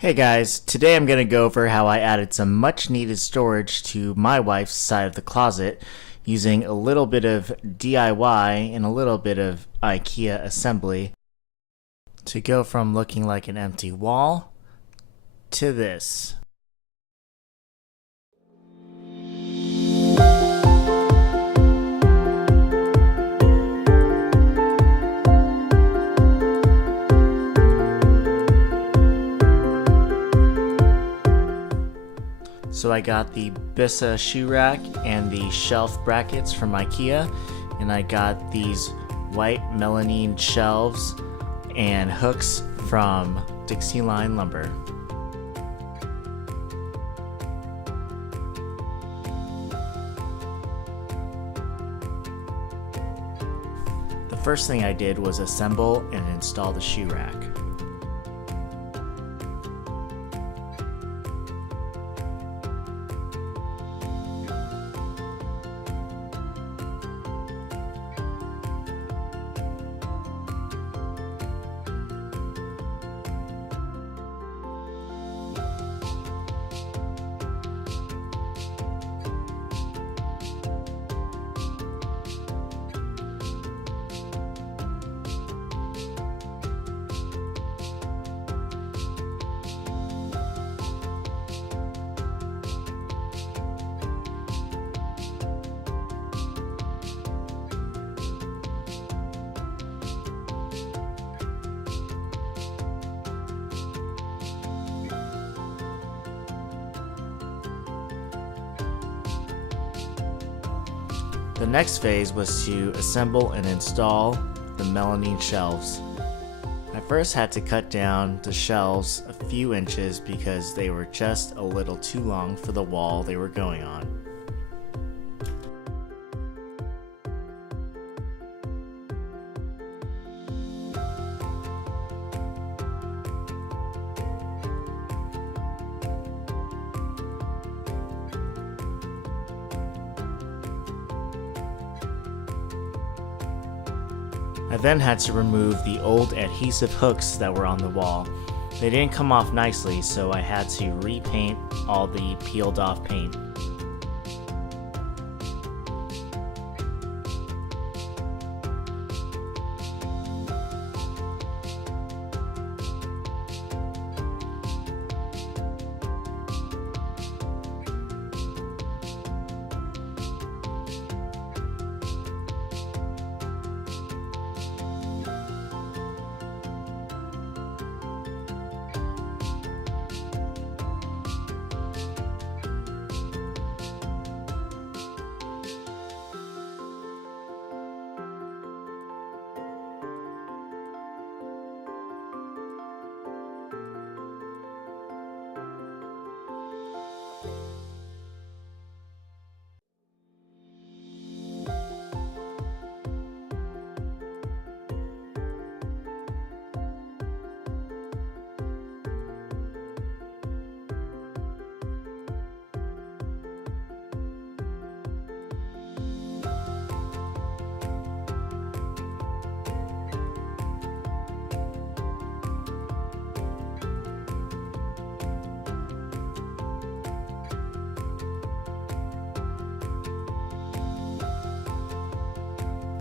Hey guys, today I'm going to go over how I added some much needed storage to my wife's side of the closet using a little bit of DIY and a little bit of Ikea assembly to go from looking like an empty wall to this. So I got the Bissa shoe rack and the shelf brackets from Ikea, and I got these white melamine shelves and hooks from Dixie Line Lumber. The first thing I did was assemble and install the shoe rack. The next phase was to assemble and install the melamine shelves. I first had to cut down the shelves a few inches because they were just a little too long for the wall they were going on. I then had to remove the old adhesive hooks that were on the wall. They didn't come off nicely, so I had to repaint all the peeled off paint.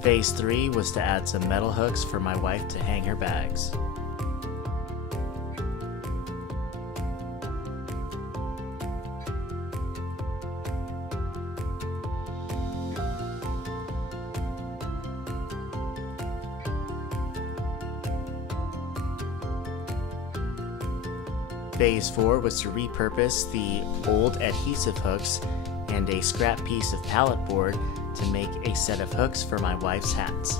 Phase 3 was to add some metal hooks for my wife to hang her bags. Phase 4 was to repurpose the old adhesive hooks and a scrap piece of pallet board to make a set of hooks for my wife's hats.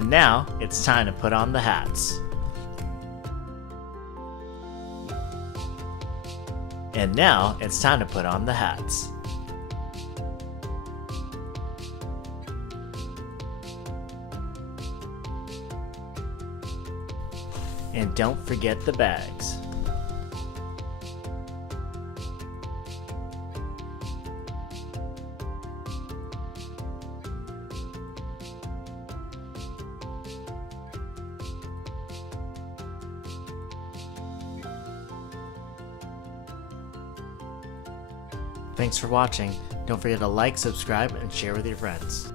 And now it's time to put on the hats. And now it's time to put on the hats. And don't forget the bags. Thanks for watching. Don't forget to like, subscribe, and share with your friends.